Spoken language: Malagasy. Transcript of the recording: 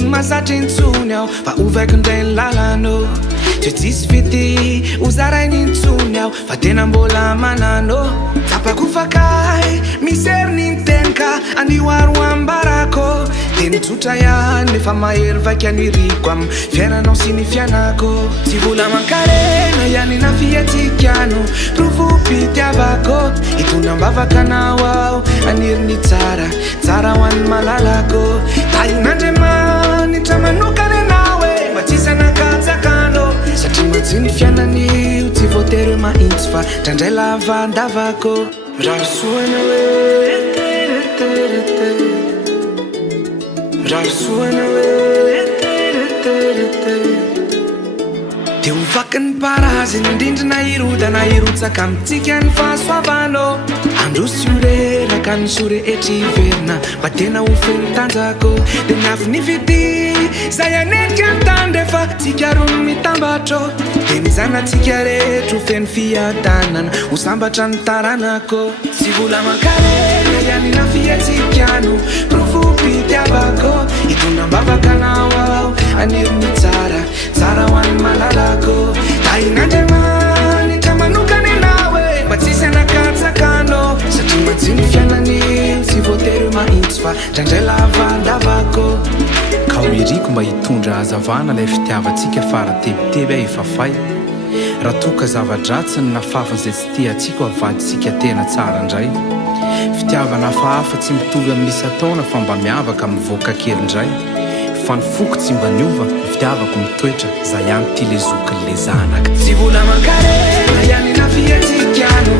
tony mazatra intsony aho fa ovaiko indray ny lalano tsy tsisy fity hozarainy intsony aho fa tena mbola manano tapakofakay miseriny ny tenka anio aro ambarako teny tsotra ihany nefa mahery vaky aniriko amin'ny fiainanao sy ny fianako tsy vola mankarena ihany na fiatsikano provopitiavako itona mbavaka anao aho aniriny tsara tsara ho an'ny malalako tain'andriamanitra manokana anao e mba tsisy anakatsakano satria matsy ny fiainan'io tsy voatery mahitsy fa ndraindray lavandavako mirarosoana hoe mirarosoana hoe dia hovaky ny paraziny indrindrina irodana irotsaka mitsika ny fahasoavanao androsy oreraka ny sorehetra iverina mba tena ho feno tanjako dia niafy ny vity zay anetika ntany rehefa tsika ro mitambatro dia nizanatsika rehetra ho feno fiadanana ho sambatra ny taranako tsy vola mankarena ihany na fiatsikano provopitiavako itona mbavaka anao aho aniriny tsara tsara ho an'ny malalako tain'andriamanitra manokana anao e mba tsisy anakatsakano satria matsy ny fiainan'io tsy voatery mahitsy fa ndraindray lavandavako ka ho iriko mba hitondra hazavana ilay fitiavantsika faratebiteby aho ifafay raha toka zava-dratsiny na fafazay tsy tia atsika avaditsika tena tsara indray fitiavana hafahafa tsy mitovy amin'isa taona fa mba miavaka mivoaka kely indray fa ny foko tsy mba niova fitiavako mitoetra za ihany ty le zokin'le zanaka tsy vola mankarena ihany na fiatsikano